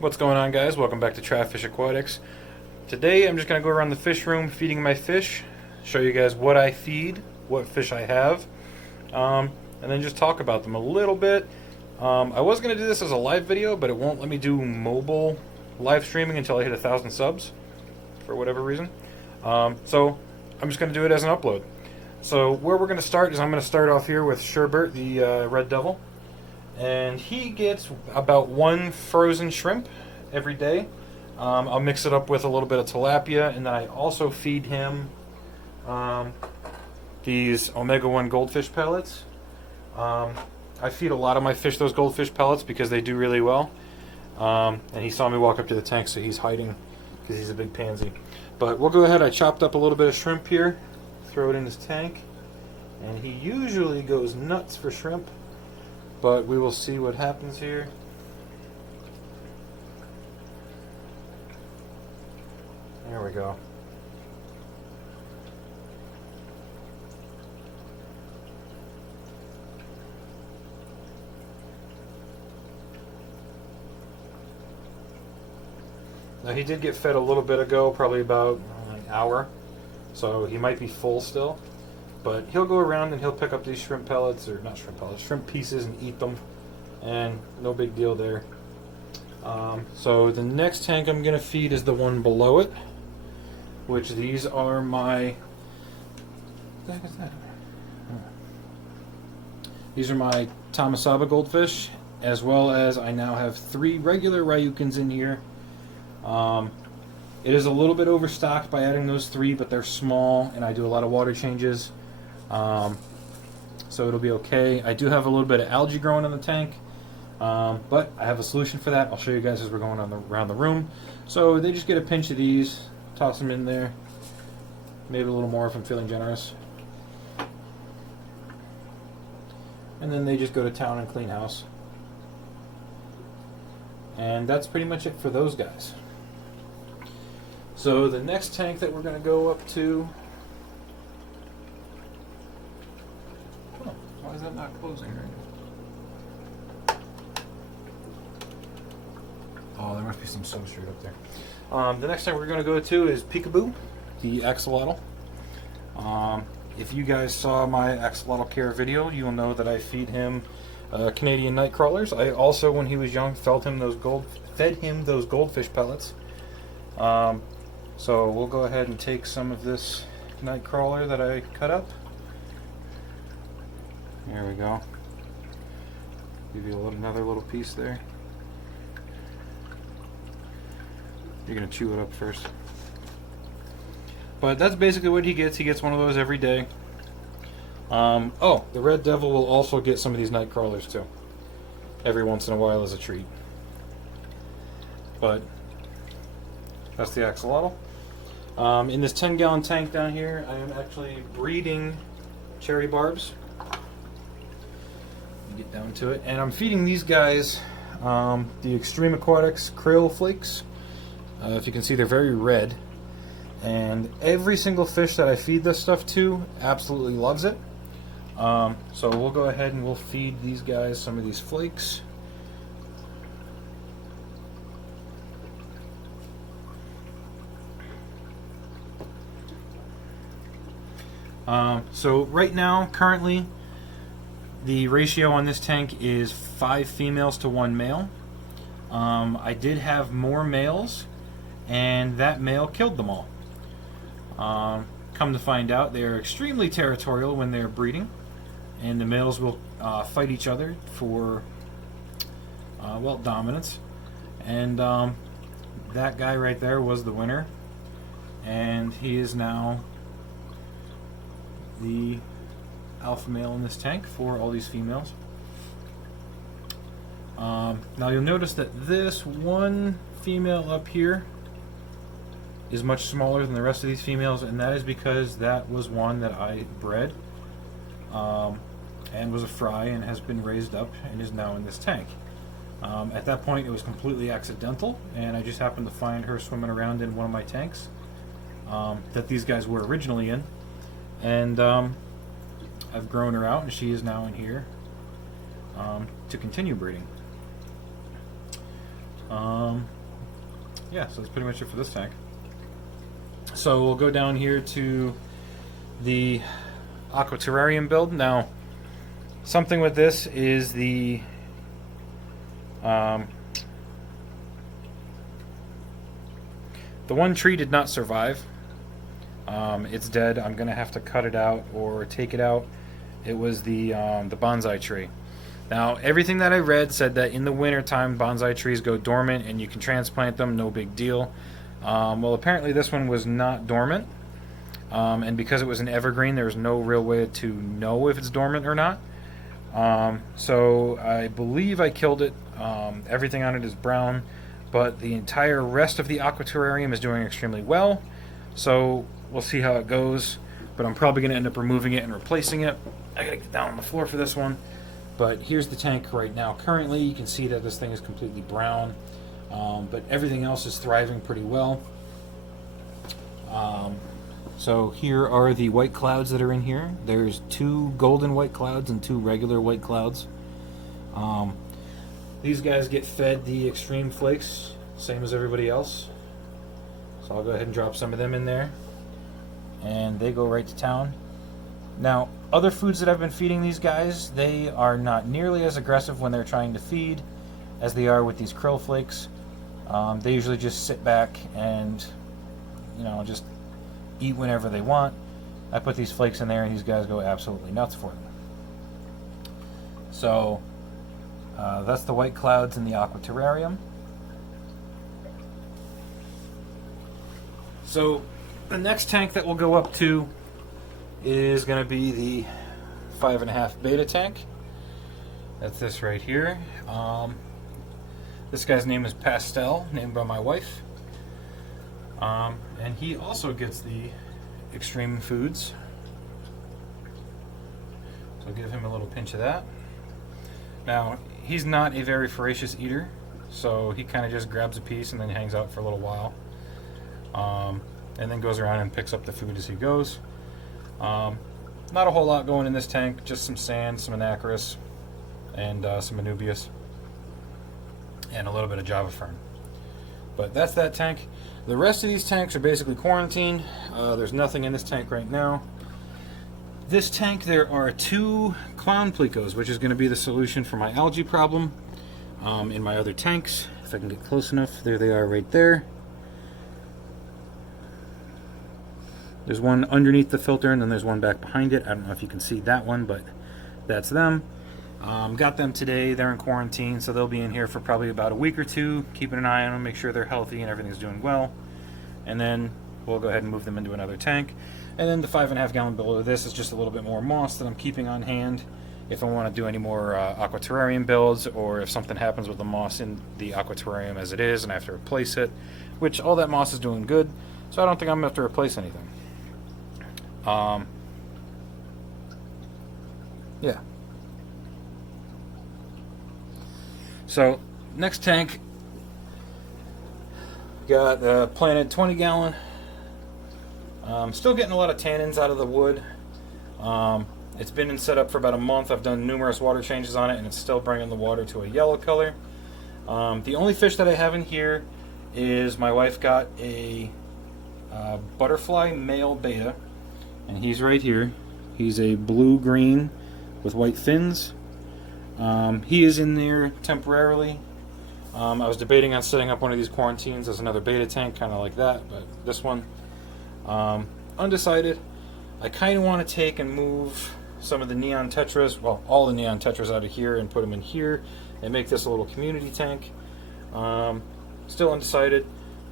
What's going on, guys? Welcome back to Fish Aquatics. Today I'm just going to go around the fish room feeding my fish, show you guys what I feed, what fish I have, and then just talk about them a little bit. I was going to do this as a live video, but it won't let me do mobile live streaming until I hit 1,000 subs for whatever reason. So I'm just going to do it as an upload. So where we're going to start is I'm going to start off here with Sherbert, the red devil. And he gets about one frozen shrimp every day. I'll mix it up with a little bit of tilapia, and then I also feed him these omega-1 goldfish pellets. I feed a lot of my fish those goldfish pellets because they do really well. And he saw me walk up to the tank, so he's hiding because he's a big pansy. But we'll go ahead. I chopped up a little bit of shrimp here, throw it in his tank, and he usually goes nuts for shrimp. But we will see what happens here. There we go. Now he did get fed a little bit ago, probably about an hour. So he might be full still. But he'll go around and he'll pick up these shrimp pellets, or not shrimp pellets, shrimp pieces, and eat them. And no big deal there. So the next tank I'm going to feed is the one below it, which these are my... What the heck is that? These are my Tamasaba goldfish, as well as I now have 3 regular Ryukins in here. It is a little bit overstocked by adding those 3, but they're small, and I do a lot of water changes. So it'll be okay. I do have a little bit of algae growing in the tank, but I have a solution for that. I'll show you guys as we're going around the room. So they just get a pinch of these, toss them in there, maybe a little more if I'm feeling generous. And then they just go to town and clean house. And that's pretty much it for those guys. So the next tank that we're going to go up to... Why is that not closing right now? Oh, there must be some substrate up there. The next time we're going to go to is PeeWee, the Axolotl. If you guys saw my Axolotl care video, you'll know that I feed him Canadian night crawlers. I also, when he was young, fed him those goldfish pellets. So we'll go ahead and take some of this night crawler that I cut up. There we go. Give you another little piece there. You're going to chew it up first. But that's basically what he gets. He gets one of those every day. Oh, the red devil will also get some of these night crawlers too. Every once in a while as a treat. But that's the axolotl. In this 10-gallon tank down here, I am actually breeding cherry barbs. Get down to it, and I'm feeding these guys the Xtreme Aquatics krill flakes. If you can see, they're very red, and every single fish that I feed this stuff to absolutely loves it. So we'll go ahead and we'll feed these guys some of these flakes. So right now, currently, the ratio on this tank is 5 females to 1 male. I did have more males, and that male killed them all. Come to find out, they are extremely territorial when they're breeding, and the males will fight each other for, well, dominance. And that guy right there was the winner, and he is now the alpha male in this tank for all these females. Now you'll notice that this one female up here is much smaller than the rest of these females, and that is because that was one that I bred and was a fry and has been raised up and is now in this tank. At that point it was completely accidental, and I just happened to find her swimming around in one of my tanks that these guys were originally in, and I've grown her out, and she is now in here to continue breeding. Yeah, so that's pretty much it for this tank. So we'll go down here to the Aqua terrarium build. Now, something with this is the one tree did not survive. It's dead. I'm gonna have to cut it out or take it out. It was the bonsai tree. Now, everything that I read said that in the wintertime, bonsai trees go dormant and you can transplant them, no big deal. Well, apparently this one was not dormant. And because it was an evergreen, there was no real way to know if it's dormant or not. So I believe I killed it. Everything on it is brown, but the entire rest of the Aqua terrarium is doing extremely well. So we'll see how it goes, but I'm probably going to end up removing it and replacing it. I got to get down on the floor for this one. But here's the tank right now. Currently, you can see that this thing is completely brown, but everything else is thriving pretty well. So here are the white clouds that are in here. There's 2 golden white clouds and 2 regular white clouds. These guys get fed the Xtreme flakes, same as everybody else. So I'll go ahead and drop some of them in there. And they go right to town. Now, other foods that I've been feeding these guys, they are not nearly as aggressive when they're trying to feed as they are with these krill flakes. They usually just sit back and, just eat whenever they want. I put these flakes in there and these guys go absolutely nuts for them. So, that's the white clouds in the Aqua terrarium. So, the next tank that we'll go up to is going to be the 5.5 Betta tank. That's this right here. This guy's name is Pastel, named by my wife. And he also gets the Xtreme foods. So I'll give him a little pinch of that. Now, he's not a very voracious eater, so he kind of just grabs a piece and then hangs out for a little while. And then goes around and picks up the food as he goes. Not a whole lot going in this tank, just some sand, some anacris, and some anubias, and a little bit of java fern. But that's that tank. The rest of these tanks are basically quarantined. There's nothing in this tank right now. This tank, there are 2 clown plecos, which is going to be the solution for my algae problem in my other tanks. If I can get close enough, there they are right there. There's one underneath the filter, and then there's one back behind it. I don't know if you can see that one, but that's them. Got them today. They're in quarantine, so they'll be in here for probably about a week or 2, keeping an eye on them, make sure they're healthy and everything's doing well. And then we'll go ahead and move them into another tank. And then the 5.5 gallon below this is just a little bit more moss that I'm keeping on hand if I want to do any more Aqua terrarium builds, or if something happens with the moss in the Aqua terrarium as it is and I have to replace it, which all that moss is doing good, so I don't think I'm going to have to replace anything. Yeah. So, next tank, got planted 20 gallon. Still getting a lot of tannins out of the wood. It's been in setup for about a month. I've done numerous water changes on it, and it's still bringing the water to a yellow color. The only fish that I have in here is my wife got a butterfly male beta. And he's right here. He's a blue-green with white fins. He is in there temporarily. I was debating on setting up one of these quarantines as another beta tank, kind of like that, but this one, undecided. I kind of want to take and move some of the neon tetras, well, all the neon tetras out of here and put them in here and make this a little community tank. Still undecided,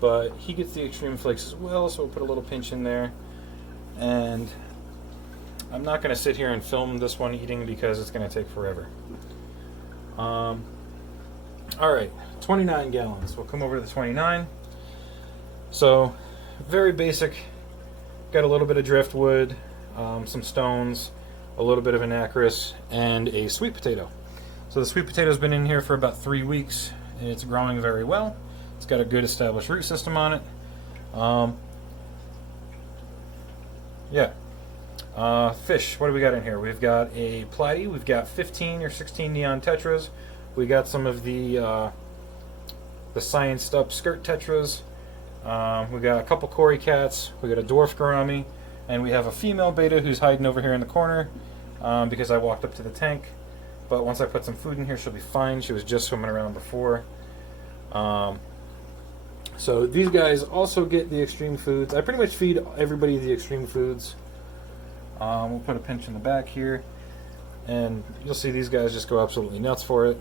but he gets the Xtreme flakes as well, so we'll put a little pinch in there. And I'm not going to sit here and film this one eating because it's going to take forever. Alright, 29 gallons. We'll come over to the 29. So, very basic. Got a little bit of driftwood, some stones, a little bit of anacris, and a sweet potato. So the sweet potato's been in here for about 3 weeks. It's growing very well. It's got a good established root system on it. Fish, what do we got in here? We've got a platy, we've got 15 or 16 neon tetras, we got some of the the scienced up skirt tetras. We got a couple Cory cats. We got a dwarf gourami, and we have a female beta who's hiding over here in the corner because I walked up to the tank. But once I put some food in here, she'll be fine. She was just swimming around before. So these guys also get the Xtreme foods. I pretty much feed everybody the Xtreme foods. We'll put a pinch in the back here, and you'll see these guys just go absolutely nuts for it.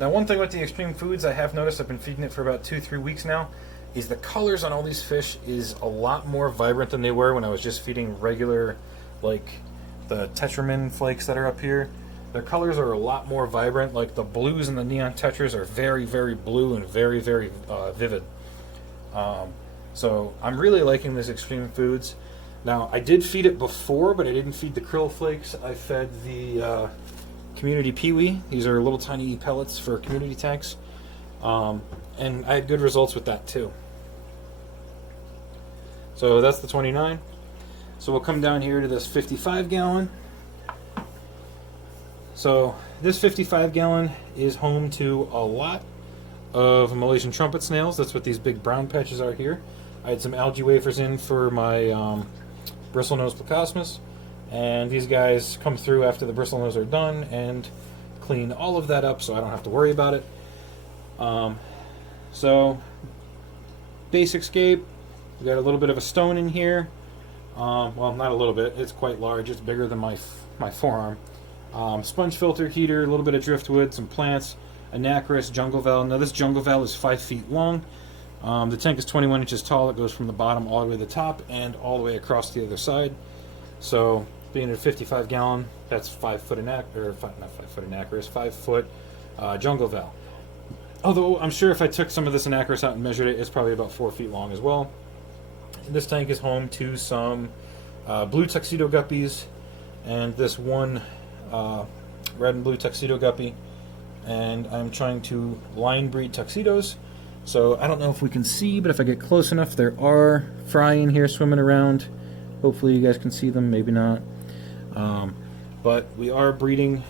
Now, one thing with the Xtreme foods I have noticed, I've been feeding it for about 2-3 weeks now, is the colors on all these fish is a lot more vibrant than they were when I was just feeding regular, like the Tetramin flakes that are up here. Their colors are a lot more vibrant. Like the blues and the neon tetras are very, very blue and very, very vivid. So I'm really liking this Xtreme foods. Now, I did feed it before, but I didn't feed the krill flakes. I fed the community PeeWee. These are little tiny pellets for community tanks. And I had good results with that too. So that's the 29. So we'll come down here to this 55 gallon. So this 55 gallon is home to a lot of Malaysian trumpet snails. That's what these big brown patches are here. I had some algae wafers in for my bristlenose Placosmus, and these guys come through after the bristlenose are done and clean all of that up so I don't have to worry about it. So basic scape, we got a little bit of a stone in here. Well, not a little bit, it's quite large. It's bigger than my forearm. Sponge filter, heater, a little bit of driftwood, some plants, Anacris, jungle val. Now this jungle val is 5 feet long. The tank is 21 inches tall. It goes from the bottom all the way to the top and all the way across the other side. So being a 55 gallon, that's 5 foot Anacris, 5 foot jungle val. Although I'm sure if I took some of this Anacris out and measured it, it's probably about 4 feet long as well. And this tank is home to some blue tuxedo guppies and this one red and blue tuxedo guppy. And I'm trying to line breed tuxedos. So I don't know if we can see, but if I get close enough, there are fry in here swimming around. Hopefully you guys can see them, maybe not. But we are breeding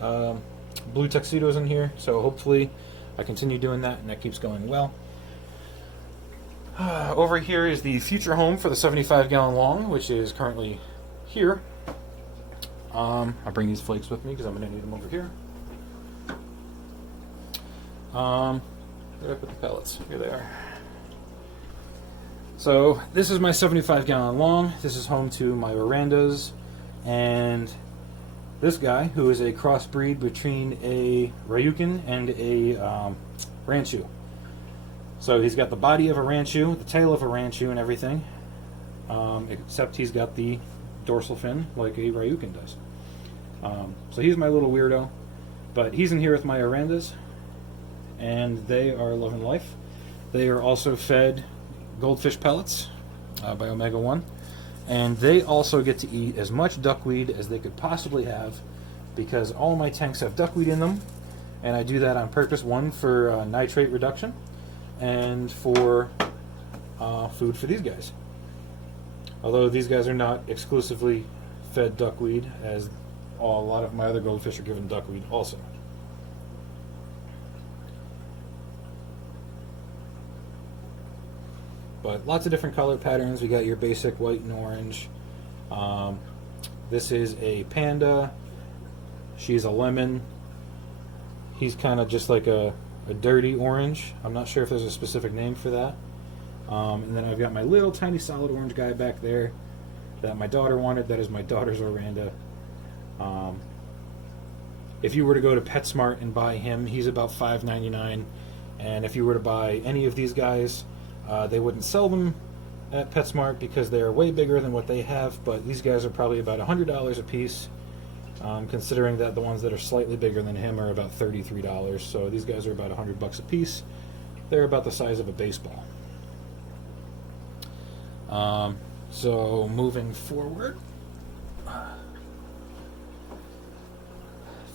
blue tuxedos in here, so hopefully I continue doing that and that keeps going well. Over here is the future home for the 75 gallon long, which is currently here. I'll bring these flakes with me because I'm going to need them over here. Where did I put the pellets? Here they are. So this is my 75 gallon long. This is home to my Orandas and this guy, who is a crossbreed between a Ryukin and a Ranchu. So he's got the body of a Ranchu, the tail of a Ranchu and everything, except he's got the dorsal fin like a Ryukin does. So he's my little weirdo, but he's in here with my Orandas, and they are loving life. They are also fed goldfish pellets by Omega 1, and they also get to eat as much duckweed as they could possibly have because all my tanks have duckweed in them, and I do that on purpose, one for nitrate reduction and for food for these guys. Although these guys are not exclusively fed duckweed, as a lot of my other goldfish are given duckweed also. But lots of different color patterns. We got your basic white and orange. This is a panda. She's a lemon. He's kind of just like a dirty orange. I'm not sure if there's a specific name for that. And then I've got my little tiny solid orange guy back there that my daughter wanted. That is my daughter's Oranda. If you were to go to PetSmart and buy him, he's about $5.99. And if you were to buy any of these guys, they wouldn't sell them at PetSmart because they're way bigger than what they have, but these guys are probably about $100 a piece, considering that the ones that are slightly bigger than him are about $33. So these guys are about $100 a piece. They're about the size of a baseball. So moving forward,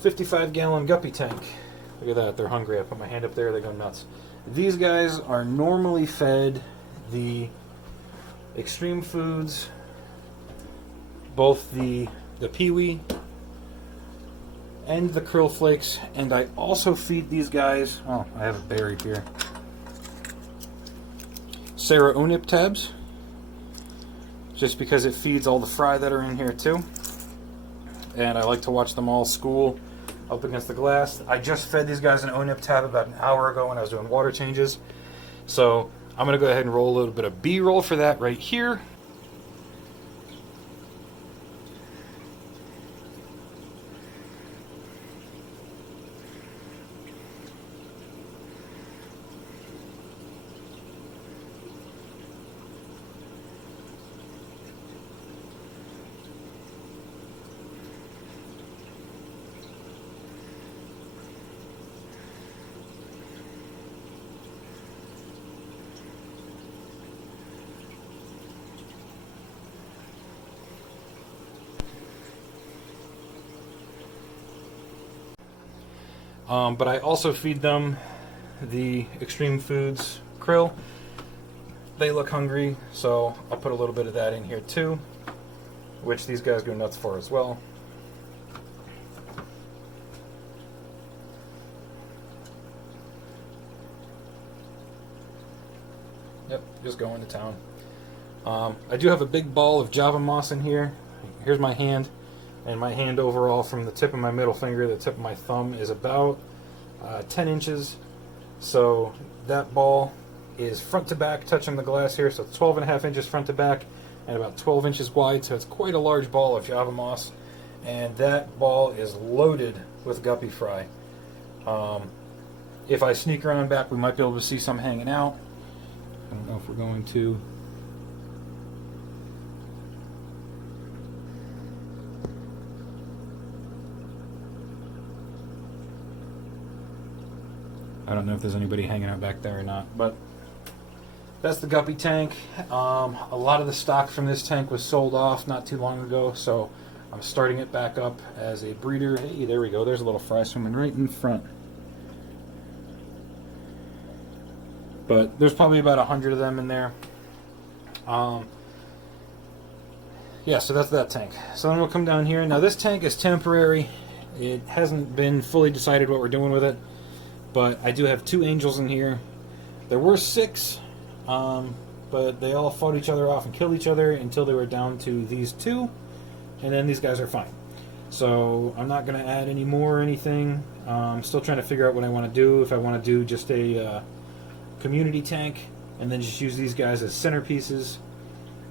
55 gallon guppy tank. Look at that, they're hungry. I put my hand up there, they go nuts. These guys are normally fed the Xtreme foods, both the PeeWee and the krill flakes, and I also feed these guys, oh, I have it buried here, Sarah Onip tabs, just because it feeds all the fry that are in here too. And I like to watch them all school up against the glass. I just fed these guys an Onip tab about an hour ago when I was doing water changes. So I'm going to go ahead and roll a little bit of B-roll for that right here. But I also feed them the Xtreme Foods krill. They look hungry, so I'll put a little bit of that in here too, which these guys go nuts for as well. Yep, just going to town. I do have a big ball of Java moss in here. Here's my hand. And my hand overall, from the tip of my middle finger to the tip of my thumb, is about 10 inches. So that ball is front to back touching the glass here. So it's 12.5 inches front to back and about 12 inches wide. So it's quite a large ball of Java moss. And that ball is loaded with guppy fry. If I sneak around back, we might be able to see some hanging out. I don't know if we're going to. I don't know if there's anybody hanging out back there or not, but that's the guppy tank. A lot of the stock from this tank was sold off not too long ago, so I'm starting it back up as a breeder. Hey, there we go. There's a little fry swimming right in front. But there's probably about 100 of them in there. Yeah, so that's that tank. So then we'll come down here. Now this tank is temporary. It hasn't been fully decided what we're doing with it. But I do have 2 angels in here. There were 6, but they all fought each other off and killed each other until they were down to these 2, and then these guys are fine. So I'm not going to add any more or anything. I'm still trying to figure out what I want to do. If I want to do just a community tank and then just use these guys as centerpieces.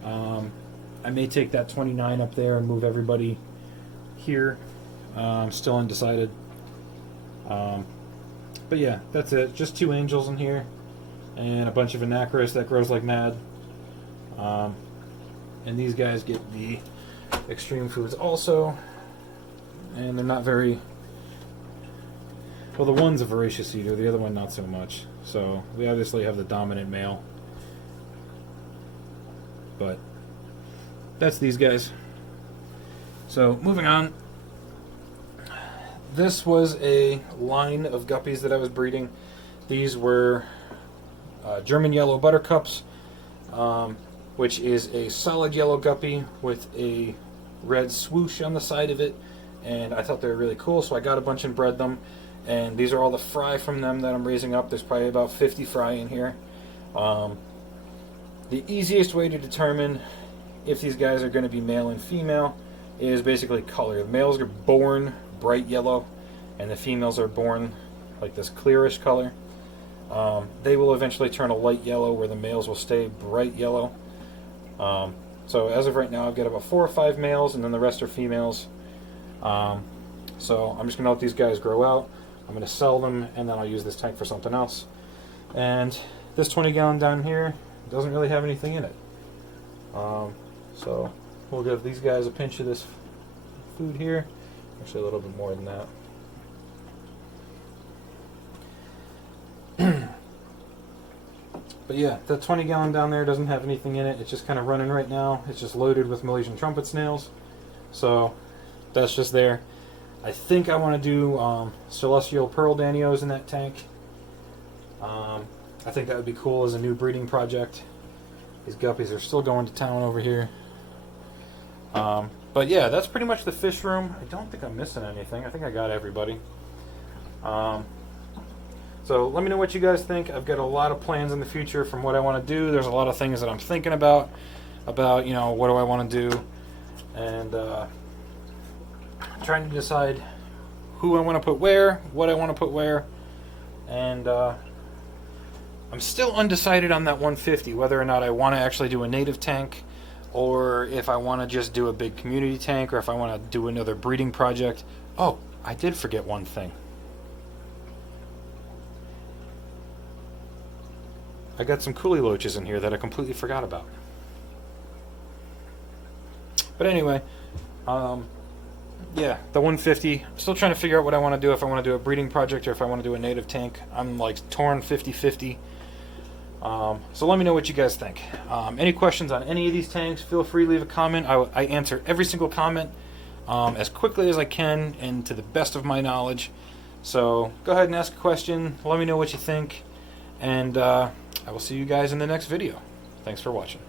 I may take that 29 up there and move everybody here. I'm still undecided. But yeah, that's it. Just 2 angels in here, and a bunch of anacris that grows like mad. And these guys get the Xtreme Foods also, and they're not very. Well, the one's a voracious eater, the other one not so much. So we obviously have the dominant male. But that's these guys. So moving on. This was a line of guppies that I was breeding. These were German yellow buttercups, which is a solid yellow guppy with a red swoosh on the side of it. And I thought they were really cool, so I got a bunch and bred them. And these are all the fry from them that I'm raising up. There's probably about 50 fry in here. The easiest way to determine if these guys are going to be male and female is basically color. The males are born bright yellow, and the females are born like this clearish color. They will eventually turn a light yellow, where the males will stay bright yellow. So as of right now, I've got about 4 or 5 males, and then the rest are females. So I'm just going to let these guys grow out. I'm going to sell them, and then I'll use this tank for something else. And this 20 gallon down here doesn't really have anything in it. So we'll give these guys a pinch of this food here. Actually, a little bit more than that. But yeah, the 20 gallon down there doesn't have anything in it. It's just kind of running right now. It's just loaded with Malaysian trumpet snails. So that's just there. I think I want to do celestial pearl danios in that tank. I think that would be cool as a new breeding project. These guppies are still going to town over here. But yeah, that's pretty much the fish room. I don't think I'm missing anything. I think I got everybody. So let me know what you guys think. I've got a lot of plans in the future from what I want to do. There's a lot of things that I'm thinking about you know, what do I want to do, and trying to decide who I want to put where, what I want to put where, and I'm still undecided on that 150, whether or not I want to actually do a native tank, or if I want to just do a big community tank, or if I want to do another breeding project. Oh, I did forget one thing. I got some coolie loaches in here that I completely forgot about. But anyway, yeah, the 150. I'm still trying to figure out what I want to do, if I want to do a breeding project or if I want to do a native tank. I'm like torn 50-50. So let me know what you guys think. Any questions on any of these tanks, feel free to leave a comment. I answer every single comment as quickly as I can and to the best of my knowledge. So go ahead and ask a question. Let me know what you think. And I will see you guys in the next video. Thanks for watching.